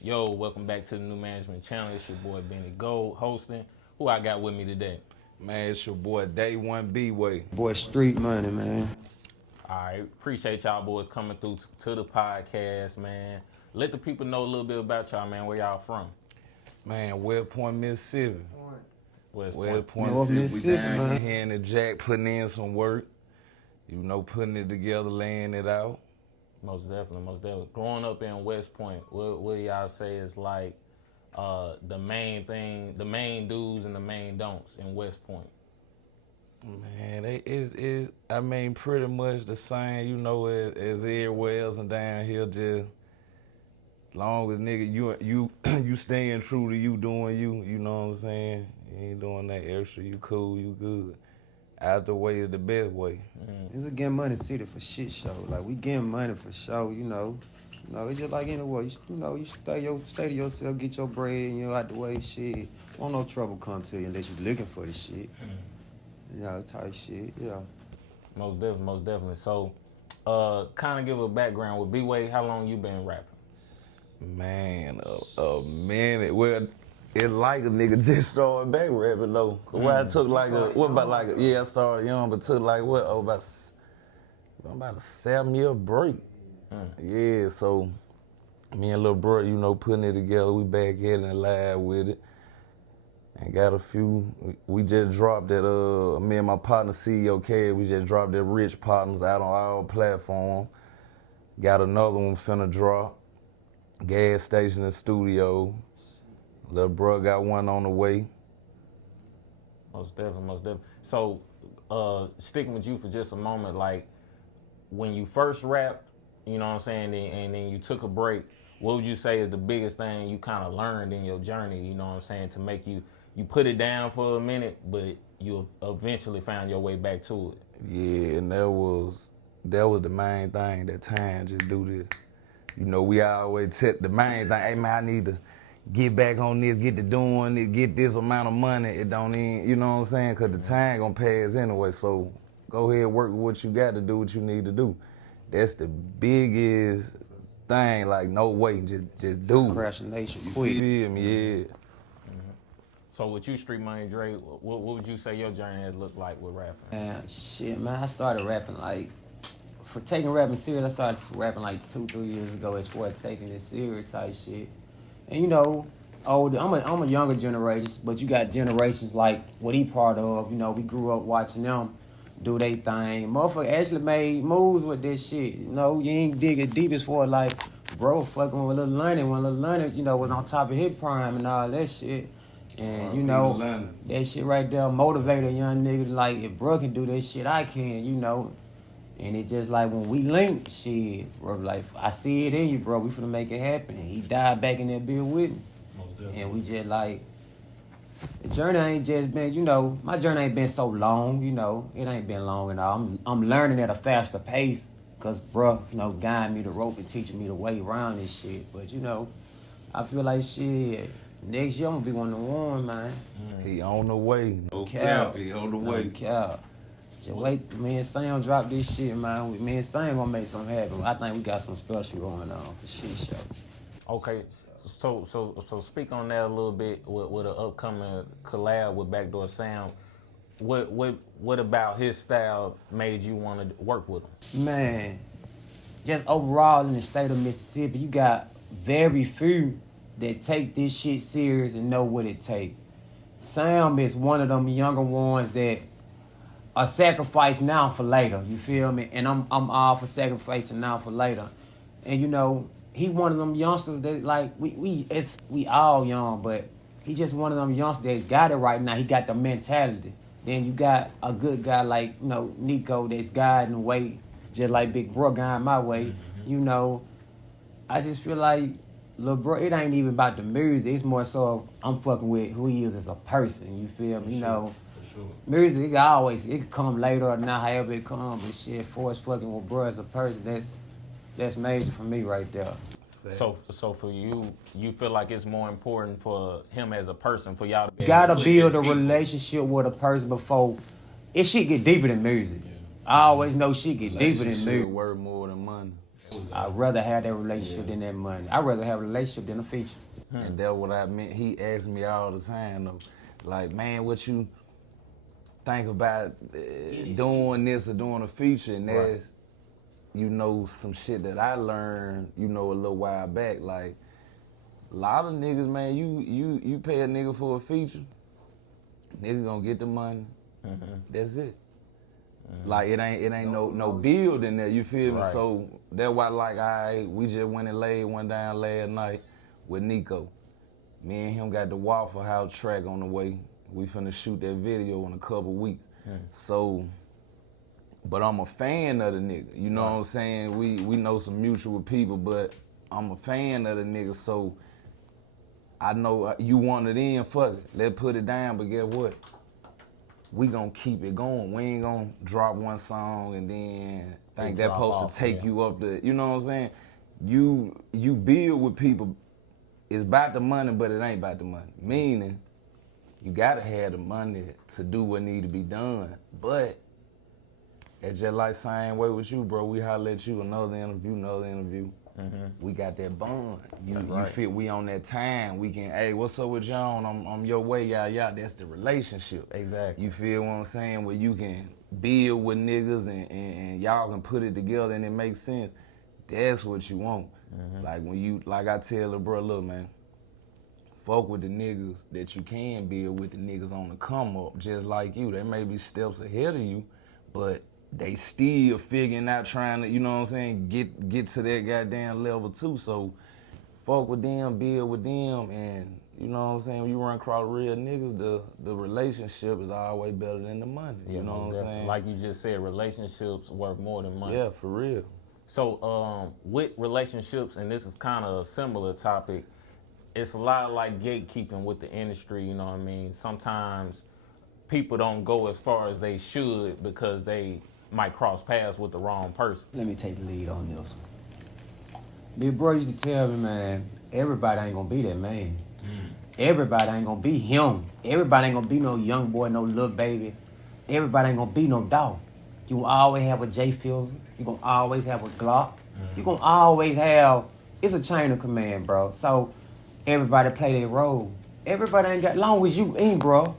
Yo, welcome back to the New Management Channel. It's your boy Benny Gold hosting. Who I got with me today? Man, it's your boy Dayone Bwayy. Bwayy Streetmoney, man. All right, appreciate y'all boys coming through to the podcast, man. Let the people know a little bit about y'all, man. Where y'all from? Man, West Point, Mississippi. West West Point. Point, Mississippi. We down man. here in the Jack, putting in some work. You know, putting it together, laying it out. Most definitely, most definitely. Growing up in West Point, what do y'all say is like the main thing, the main do's and the main don'ts in West Point? Man, I mean, pretty much the same, you know, as everywhere else and down here. Just long as nigga, you staying true to you, doing you. You know what I'm saying? You ain't doing that extra. You cool, you good. Out the way is the best way. It's a getting money city for shit show. Like, we getting money for show, you know. It's just like anywhere. You stay to yourself, get your bread, out the way, shit. Won't no trouble come to you unless you looking for the shit. Type shit, yeah. Most definitely. So, kind of give a background with Bwayy. How long you been rapping? Man, a minute. Well, it's like a nigga just started back rapping though. Where I took I started young, but took like about a 7-year break. Yeah, so me and little bro, putting it together, we back at it and live with it. And got a few, we just dropped that, me and my partner CEO K, we just dropped that Rich Partners out on our platform. Got another one finna drop. Gas station and studio. Little bro got one on the way. Most definitely. So, sticking with you for just a moment, like when you first rapped, you know what I'm saying, and then you took a break, what would you say is the biggest thing you kind of learned in your journey, you know what I'm saying, to make you put it down for a minute, but you eventually found your way back to it? Yeah, and that was the main thing, that time, just do this. We always tell the main thing, hey man, I need to get back on this, get to doing it, get this amount of money. It don't even, you know what I'm saying? Cause the time gonna pass anyway. So go ahead, work with what you got to do, what you need to do. That's the biggest thing. Like, no wait, just do it. Procrastination, You quick. feel me? Yeah. So with you, Streetmoney Dre, what would you say your journey has looked like with rapping? Man, shit, man, I started rapping like, for taking rapping serious, I started rapping like 2-3 years ago as far as taking it serious type shit. And older, I'm a younger generation, but you got generations like what he part of, we grew up watching them do their thing. Motherfucker actually made moves with this shit. You ain't dig it deep as far as like, bro fucking with Lil Leonard when Lil Leonard, was on top of his prime and all that shit. And that shit right there motivate a young nigga like, if bro can do this shit, I can, And it just like when we linked, shit, bro, like, I see it in you, bro. We finna make it happen. And he died back in that bill with me. And we just like, the journey ain't just been, my journey ain't been so long, it ain't been long at all. I'm learning at a faster pace, cause bro, guiding me the rope and teaching me the way around this shit. But I feel like shit, next year I'm gonna be one of the one, man. He on the way. No cap. He on the way. No cap. Just wait, me and Sam drop this shit, man. Me and Sam gonna make something happen. I think we got some special going on for shit show. Okay, so speak on that a little bit with an upcoming collab with Backdoor Sam. What about his style made you want to work with him? Man, just overall in the state of Mississippi, you got very few that take this shit serious and know what it takes. Sam is one of them younger ones that are sacrificed now for later, you feel me? And I'm all for sacrificing now for later. And he one of them youngsters that like we all young, but he just one of them youngsters that got it right now. He got the mentality. Then you got a good guy like Nico that's guiding the way, just like Big Bro guiding my way. I just feel like Lil Bro, it ain't even about the music. It's more so I'm fucking with who he is as a person. You feel me? Sure. Music it could come later or not, however it come. But shit, for us fucking with bro as a person, that's major for me right there. So for you feel like it's more important for him as a person, for y'all to be Gotta able to build a people. relationship with a person before it shit get deeper than music. I always know shit get deeper than music. Worth more than money. I'd rather have that relationship than that money. I'd rather have a relationship than a feature. And that's what I meant. He asked me all the time though, like, man, what you think about doing this or doing a feature? And that's, you know, some shit that I learned, you know, a little while back. Like, a lot of niggas, man, you pay a nigga for a feature, nigga gonna get the money. That's it. Like it ain't no build in there. You feel me? Right. So that's why, like, we just went and laid one down last night with Nico. Me and him got the Waffle House track on the way. We finna shoot that video in a couple weeks. So, but I'm a fan of the nigga. You know what I'm saying? We know some mutual people, but I'm a fan of the nigga. So I know you want it in, fuck it. Let's put it down, but guess what? We gonna keep it going. We ain't gonna drop one song and then think that supposed to take you up the, you know what I'm saying? You build with people, it's about the money, but it ain't about the money. Meaning, you gotta have the money to do what need to be done. But it's just like same way with you, bro. We holler at you, another interview. We got that bond. You feel we on that time. We can, hey, what's up with John? I'm your way, y'all. That's the relationship. Exactly. You feel what I'm saying? Where you can build with niggas and y'all can put it together and it makes sense. That's what you want. Like when you, like I tell the bro, look, man, fuck with the niggas that you can build with, the niggas on the come up, just like you. They may be steps ahead of you, but they still figuring out, trying to, you know what I'm saying, get to that goddamn level too. So fuck with them, build with them, and you know what I'm saying, when you run across real niggas, the relationship is always better than the money. You know what I'm saying? Like you just said, relationships worth more than money. Yeah, for real. So with relationships, and this is kind of a similar topic, it's a lot like gatekeeping with the industry, you know what I mean? Sometimes people don't go as far as they should because they might cross paths with the wrong person. Let me take the lead on this one. Big bro used to tell me, man, everybody ain't gonna be that man. Everybody ain't gonna be him. Everybody ain't gonna be no young boy, no little baby. Everybody ain't gonna be no dog. You gonna always have a J Fizzle. You gonna always have a Glock. You gonna always have, it's a chain of command, bro. So everybody play their role. Everybody ain't got, long as you in, bro.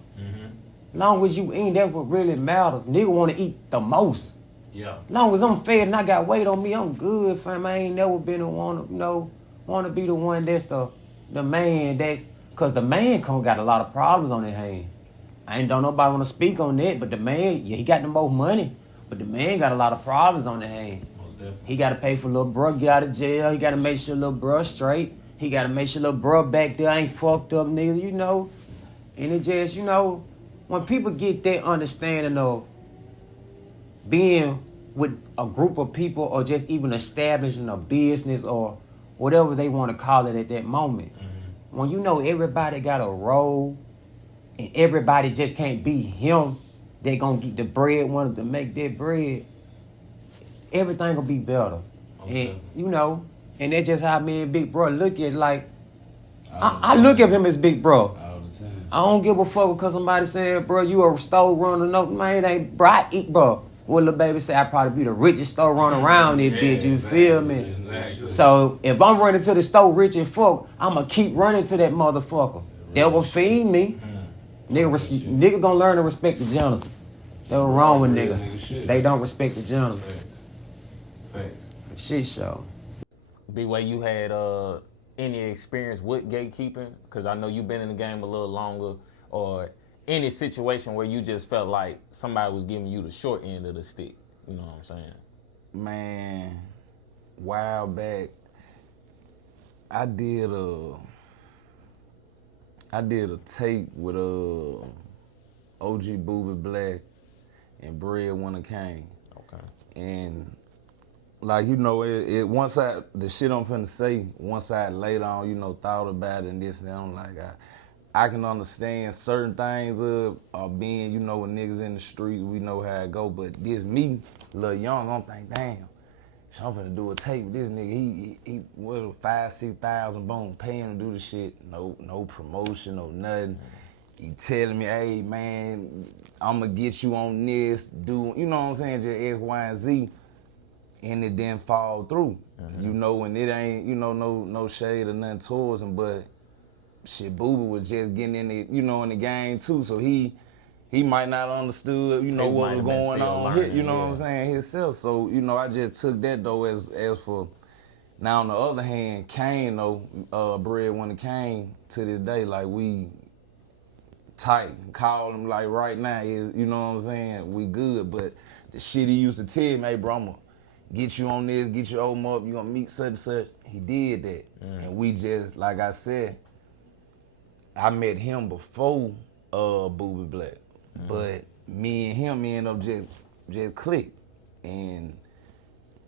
Long as you in, that's what really matters. Nigga wanna eat the most. Yeah. Long as I'm fed and I got weight on me, I'm good, fam. I ain't never been the one, wanna be the one that's the man that's, cause the man got a lot of problems on his hand. I ain't don't nobody wanna speak on that, but the man, yeah, he got the most money, but the man got a lot of problems on his hand. Most definitely. He gotta pay for little bro get out of jail. He gotta make sure little bro straight. He gotta make sure little bro back there ain't fucked up, nigga, you know. And it just, you know, when people get that understanding of being with a group of people or just even establishing a business or whatever they want to call it at that moment, when you know everybody got a role and everybody just can't be him, they gonna get the bread, wanted to make that bread, everything gonna be better. Okay. And you know, and that's just how me and Big Bro look at it. Like, I look at him as Big Bro. I don't give a fuck because somebody saying, bro, you a store runner. No, man, it ain't, bro, I eat, bro. What little baby say, I probably be the richest store runner around this bitch, you feel me? Exactly. So if I'm running to the store rich and fuck, I'ma keep running to that motherfucker. That will feed me. Nigga gonna learn to respect the gentleman. That was wrong with nigga. They don't respect the gentleman. Facts. Shit show. Bwayy, you had any experience with gatekeeping? Because I know you've been in the game a little longer, or any situation where you just felt like somebody was giving you the short end of the stick. You know what I'm saying? Man, while back, I did a tape with OG Booby Black and Bread when it came. Okay. And like, you know, once the shit I'm finna say, once I later on, you know, thought about it and this and that, I'm like, I can understand certain things of being, you know, with niggas in the street, we know how it go, but this me, little young, I'm thinking, damn, I'm finna do a tape with this nigga, he what, 5,000-6,000, boom, pay him to do the shit, no promotion, no nothing. He telling me, hey man, I'ma get you on this, do, you know what I'm saying, just X, Y, and Z. and it didn't fall through. You know, and it ain't, you know, no shade or nothing towards him, but shit, Booba was just getting in the, you know, in the game too, so he might not understood, you know, what was going on here, you know what I'm saying, himself. So, you know, I just took that though as for. Now on the other hand, Kane though, Bread when it came to this day, like we tight. Call him like right now is, you know what I'm saying, we good. But the shit he used to tell me, hey bro, I'ma get you on this, get you open up, you gonna meet such and such. He did that. And we just, like I said, I met him before Booby Black. But me and him end up just clicked. And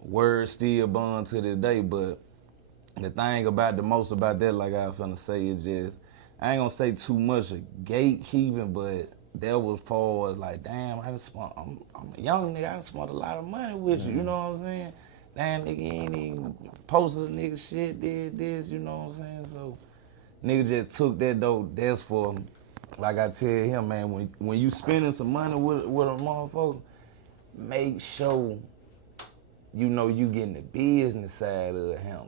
words still bond to this day, but the thing about the most about that, like I was finna say, is just, I ain't gonna say too much of gatekeeping, but that was far as like, damn, I'm a young nigga, I done spent a lot of money with you, you know what I'm saying? Damn, nigga ain't even posted a nigga shit, did this, you know what I'm saying? So, nigga just took that though, that's for, like I tell him, man, when you spending some money with a motherfucker, make sure you know you getting the business side of him.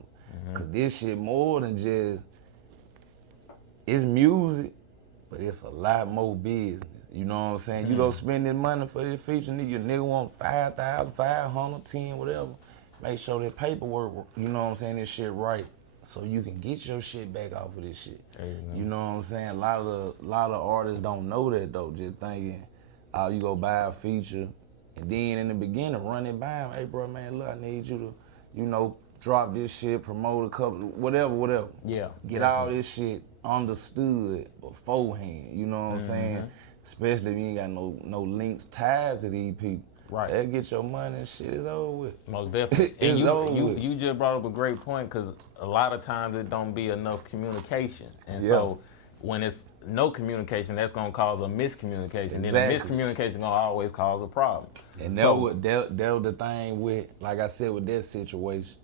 Cause this shit more than just, it's music, but it's a lot more business. You know what I'm saying? You go spend this money for this feature, nigga want 5,000, 500, 10, whatever. Make sure that paperwork, you know what I'm saying, this shit right. So you can get your shit back off of this shit. You know what I'm saying? A lot of artists don't know that though, just thinking, oh, you go buy a feature, and then in the beginning, run it by him. Hey, bro, man, look, I need you to, you know, drop this shit, promote a couple, whatever. Yeah. Get all this shit understood beforehand. You know what I'm saying? Especially if you ain't got no links tied to these people. Right. That get your money and shit is over with. Most definitely. It's And over with. you just brought up a great point, because a lot of times it don't be enough communication. And so when it's no communication, that's gonna cause a miscommunication. Exactly. And a miscommunication gonna always cause a problem. And so, that was the thing with, like I said, with that situation.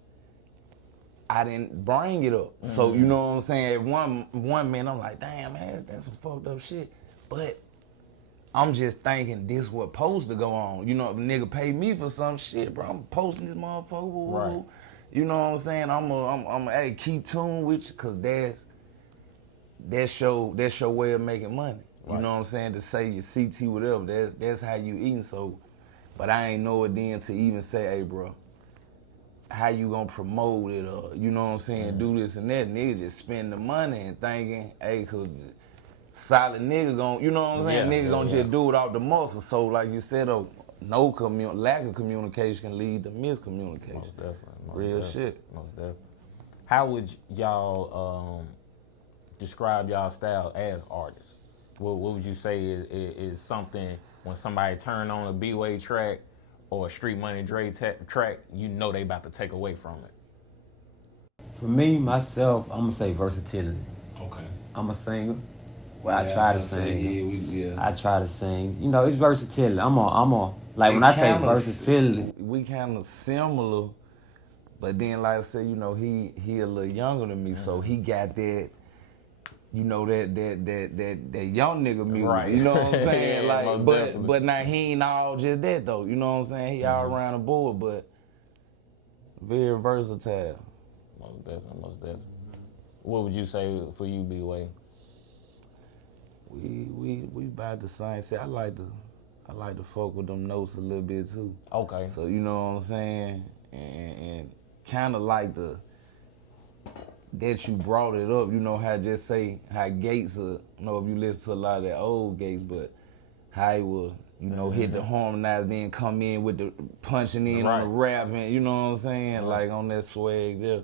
I didn't bring it up. So, you know what I'm saying? At one minute, I'm like, damn, man, that's some fucked up shit. But I'm just thinking this what supposed to go on. You know, if a nigga pay me for some shit, bro, I'm posting this motherfucker. Right. You know what I'm saying? I'm hey, keep tuned with you, cause that's your way of making money. Right. You know what I'm saying? To say your CT, whatever, that's how you eating. So, but I ain't know it then to even say, hey, bro, how you gonna promote it, or you know what I'm saying, do this and that. Nigga just spend the money and thinking, hey, cause solid nigga gon', you know what I'm saying, nigga gonna just do it off the muscle. So like you said, lack of communication can lead to miscommunication. most definitely. Real shit. Most definitely. How would y'all describe y'all style as artists? What would you say is something when somebody turn on a Bwayy track or a Streetmoney Dre track, you know they about to take away from it? For me, myself, I'm gonna say versatility. Okay. I'm a singer. Well, I try to sing. Yeah. I try to sing. You know, it's versatility. I'm a like when I say versatility. We kind of similar, but then like I said, you know, he a little younger than me, so he got that. You know, that young nigga music, right. You know what I'm saying? Yeah, like, but now he ain't all just that though. You know what I'm saying? He all around the board, but very versatile. Most definitely. What would you say for you, Bwayy? We about the same. See, I like to fuck with them notes a little bit too. Okay. So you know what I'm saying, and kind of like that you brought it up, you know how just say how Gates, you know if you listen to a lot of that old Gates, but how he will, you know, hit the harmonize, then come in with the punching in on the rap, and you know what I'm saying, like on that swag there.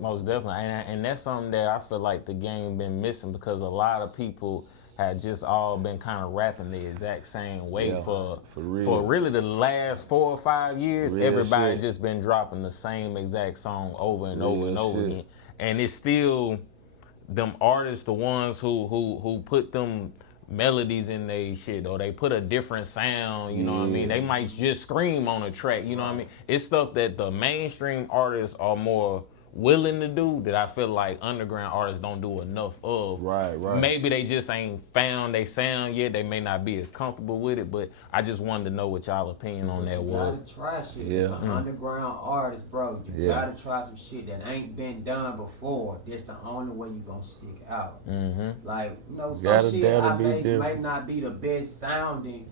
Most definitely, and that's something that I feel like the game been missing, because a lot of people had just all been kind of rapping the exact same way for really the last 4 or 5 years. Real everybody shit. just been dropping the same exact song over and over and over shit. again, and it's still them artists, the ones who put them melodies in they shit, or they put a different sound, you know what I mean? They might just scream on a track, you know what I mean? It's stuff that the mainstream artists are more willing to do that I feel like underground artists don't do enough of. Right. Maybe they just ain't found they sound yet. They may not be as comfortable with it, but I just wanted to know what y'all opinion on that was. You gotta try shit. Yeah. It's an underground artist, bro. You Yeah. gotta try some shit that ain't been done before. That's the only way you gonna stick out. Mm-hmm. Like, you know, some Gotta shit dare to I be may different. not be the best sounding,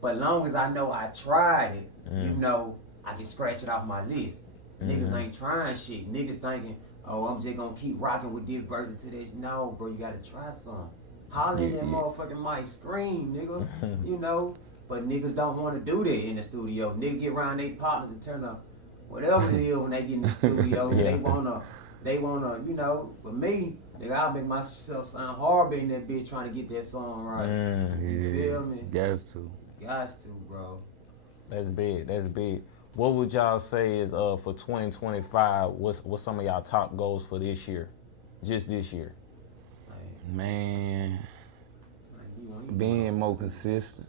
but long as I know I tried it, you know, I can scratch it off my list. Niggas ain't trying shit. Niggas thinking, oh, I'm just gonna keep rocking with this verse until this. No, bro, you gotta try some. Holler in that motherfucking mic, scream, nigga. You know, but niggas don't want to do that in the studio. Niggas get around their partners and turn up whatever it is when they get in the studio. Yeah. They wanna, you know. But me, nigga, I'll make myself sound horrible in that bitch trying to get that song right. You feel me? Guys too. Guys too, bro. That's big. That's big. What would y'all say is for 2025? What's some of y'all top goals for this year? Just this year. Man, being more consistent,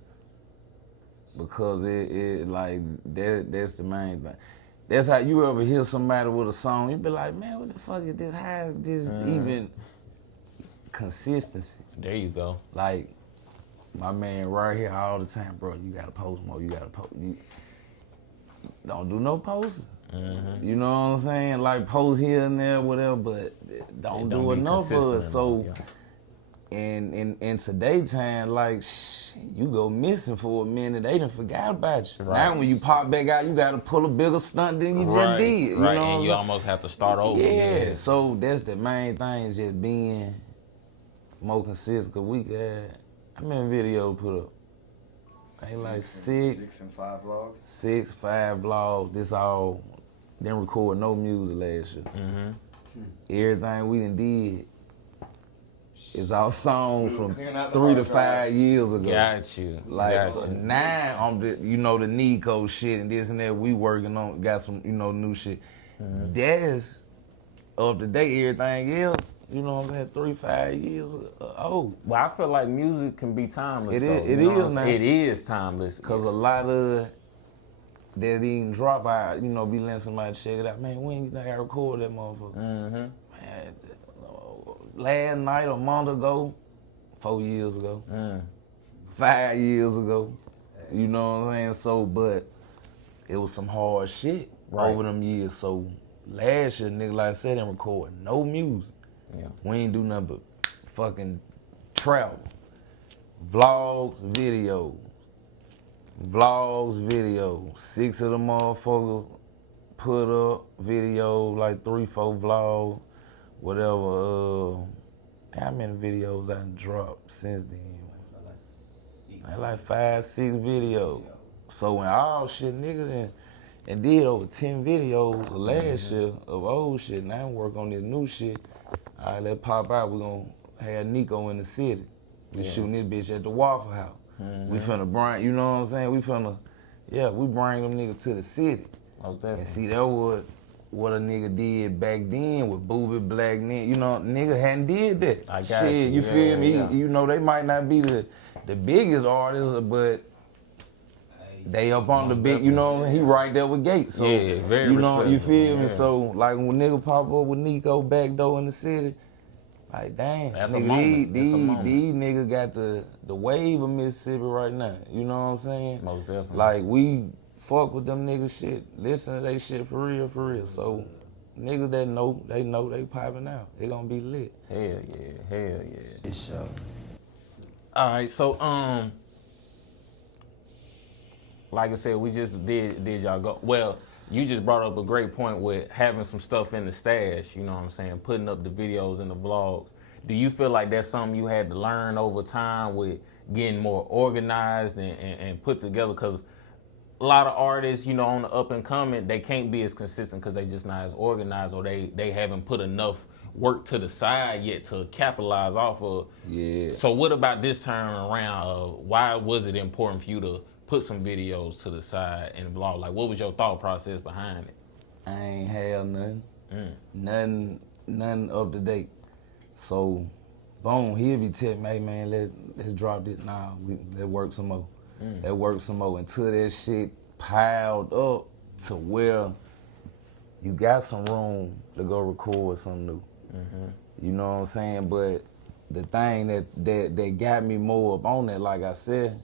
because it like that's the main thing. That's how you ever hear somebody with a song, you be like, man, what the fuck is this? How is this even consistency? There you go. Like my man right here all the time, bro. You gotta post more. You gotta post. You don't do no posting. You know what I'm saying? Like post here and there, whatever, but don't do be enough of it. consistent So. enough, yeah. In today's time, like, you go missing for a minute, they done forgot about you. Right. Now when you pop back out, you gotta pull a bigger stunt than you just Right, did. You right, know and what you I'm almost have to start over. saying? Yeah, so that's the main thing, is just being more consistent. Cause we got, how many videos put up? Ain't like six. 6 and 5 vlogs. 6, 5 vlogs. This all, didn't record no music last year. Everything we done did is our song from Clearing out the 3 to hard drive. 5 years ago. Got you. Like Got so you. now on the the Nico shit and this and that, we working on, got some new shit. That's up to date. Everything else, you know what I'm saying, 3, 5 years old. Well, I feel like music can be timeless. It though, is- you it know what is I'm now. saying? It is timeless. Cause a lot of that even drop out, be letting somebody check it out. Man, when you think I record that motherfucker? Man, last night, a month ago, 4 years ago, 5 years ago. You know what I'm saying? So, but it was some hard shit over them years. So last year, nigga, like I said, didn't record no music. Yeah. We ain't do nothing but fucking travel. Vlogs, videos. 6 of them motherfuckers put up videos, like 3, 4 vlogs, whatever. How many videos I done dropped since then? Like 5, 6 videos. So when all shit, nigga, and did over 10 videos last year of old shit. Now I'm working on this new shit. All right, let's pop out. We're gonna have Nico in the city. We shooting this bitch at the Waffle House. We finna bring, you know what I'm saying? We bring them niggas to the city. Most definitely. And see, that what a nigga did back then with Booby Black, nigga hadn't did that. I got shit, you. you feel Yeah, me? yeah. You know, they might not be the biggest artists, but they up on the big, you know, he right there with Gates. So, Yeah, very you know, you feel me? respectable, yeah. So, like when nigga pop up with Nico back door in the city, like, damn, That's a nigga, moment. That's a moment. these niggas got the wave of Mississippi right now. You know what I'm saying? Most definitely. Like, we fuck with them niggas shit, listen to they shit for real. So, niggas that know they popping out. They gonna be lit. Hell yeah. This show. All right, so like I said, we just did y'all go. Well, you just brought up a great point with having some stuff in the stash. You know what I'm saying? Putting up the videos and the vlogs. Do you feel like that's something you had to learn over time with getting more organized and put together? Because a lot of artists, you know, on the up and coming, they can't be as consistent because they just not as organized, or they haven't put enough work to the side yet to capitalize off of. Yeah. So what about this time around? Why was it important for you to put some videos to the side and vlog? Like, what was your thought process behind it? I ain't have nothing. Nothing up to date. So, boom, he'll be telling me, hey man, let's drop this. Nah, let's work some more. Let's work some more until that shit piled up to where you got some room to go record something new. You know what I'm saying? But the thing that got me more up on that, like I said,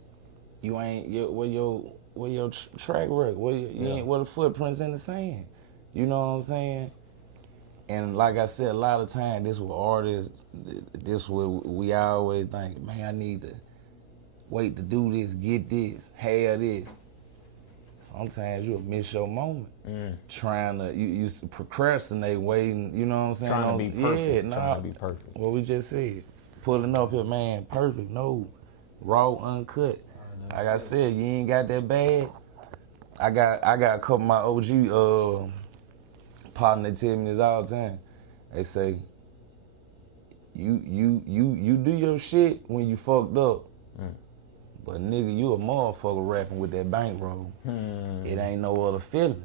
you ain't where your track record, where the footprints in the sand. You know what I'm saying? And like I said, a lot of times this with artists, this what we always think, man, I need to wait to do this, get this, have this. Sometimes you'll miss your moment. Trying to, you procrastinate, waiting, you know what I'm saying? Trying to be perfect. Yeah, Trying to be perfect. What we just said. Pulling up here, man, perfect, no. Raw, uncut. Like I said, you ain't got that bad. I got a couple of my OG partners tell me this all the time. They say, you do your shit when you fucked up. But nigga, you a motherfucker rapping with that bankroll. It ain't no other feeling.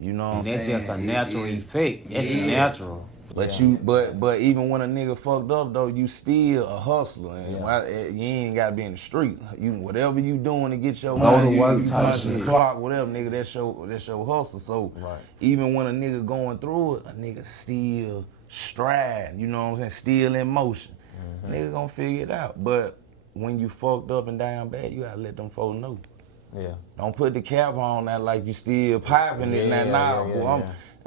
You know what I'm saying? That's just a natural effect. That's natural. But but even when a nigga fucked up though, you still a hustler, and you ain't gotta be in the street. You whatever you doing to get your money, to work you type punch the shit. clock, whatever, nigga. That's your hustle. So even when a nigga going through it, a nigga still stride. You know what I'm saying? Still in motion. Nigga gonna figure it out. But when you fucked up and down bad, you gotta let them folks know. Yeah. Don't put the cap on that like you still popping it.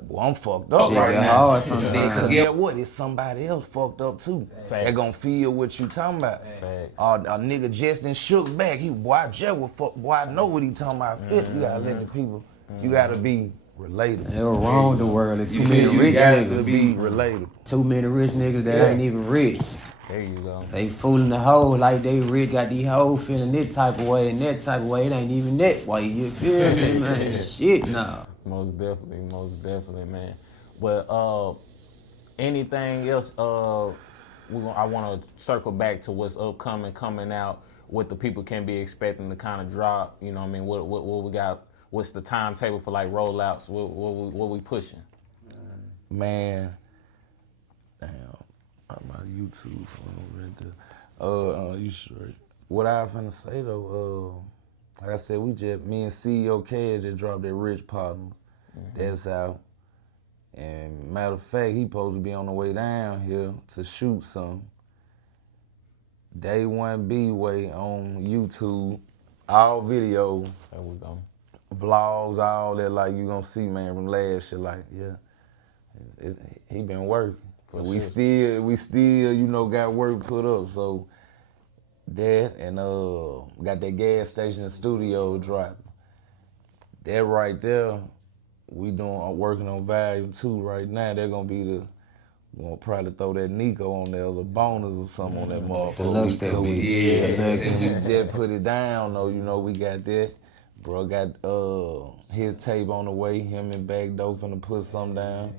Boy, I'm fucked up Shit, right that now. hard sometimes. Cause get what? It's somebody else fucked up too. They gonna feel what you talking about. Facts. A nigga just done shook back. Boy, I know what he talking about. You gotta let the people. You gotta be relatable. They were wrong the world. There's too You many rich gotta niggas. be relatable. Too many rich niggas that ain't even rich. There you go. They fooling the hoe like they rich, got these hoes feeling this type of way and that type of way. It ain't even that way. You feel me, man? Shit, nah. Most definitely, man. But anything else? I want to circle back to what's upcoming, coming out, what the people can be expecting to kind of drop. You know what I mean? What we got? What's the timetable for like rollouts? What we pushing? Man, damn, my YouTube phone right there. You straight. What I finna say though, like I said, me and CEO Cash just dropped that Rich Partner. That's out. And matter of fact, he supposed to be on the way down here to shoot some. Dayone Bwayy on YouTube, all videos. There we go. Vlogs, all that, like you gonna see, man, from last year, like, he been working. We still, you know, got work put up, so that and got that gas station studio dropping. That right there, we working on volume 2 right now. They're gonna be we'll probably throw that Nico on there as a bonus or something on that motherfucker. We just put it down though, you know, we got that. Bro got his tape on the way, him and Backdoor finna put something down.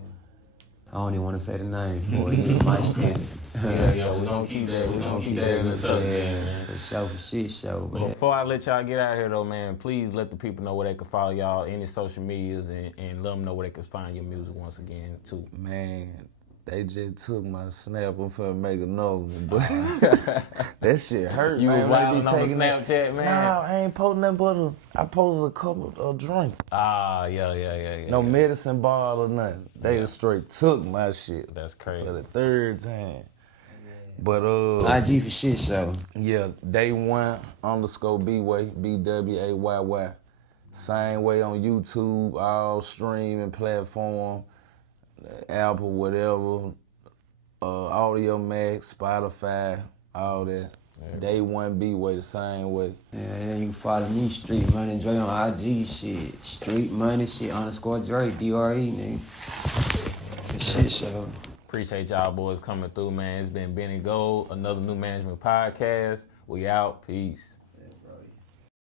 I don't even want to say the name, boy. He's my shit. Yeah, we gonna keep that. We gonna keep that in the tuck, man. For shit show. But Before I let y'all get out here though, man, please let the people know where they can follow y'all, any social medias, and let them know where they can find your music once again too. Man, they just took my snap. I'm finna make another one, but that shit hurt. You was man. wilding on Snapchat, man. Nah, I ain't posting nothing but I posted a couple of drinks. Ah, yeah. No medicine ball or nothing. They just straight took my shit. That's crazy. For the third time. But IG for shit show. yeah, Dayone_Bwayy, Bwayy. Same way on YouTube, all streaming platform, Apple, whatever, Audio Max, Spotify, all that. Dayone Bwayy the same way. Yeah, and then you can follow me, Streetmoney Dre on IG shit. Streetmoney shit _Dre, DRE, nigga. For shit show. Appreciate y'all boys coming through, man. It's been Benny Gold, another New Management Podcast. We out. Peace.